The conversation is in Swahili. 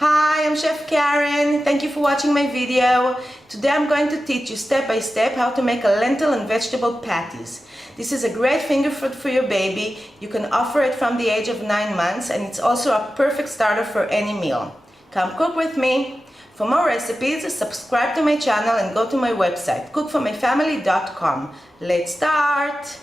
Hi, I'm Chef Karen. Thank you for watching my video. Today I'm going to teach you step by step how to make a lentil and vegetable patties. This is a great finger food for your baby. You can offer it from the age of 9 months, and it's also a perfect starter for any meal. Come cook with me. For more recipes, subscribe to my channel and go to my website, cookformyfamily.com. Let's start!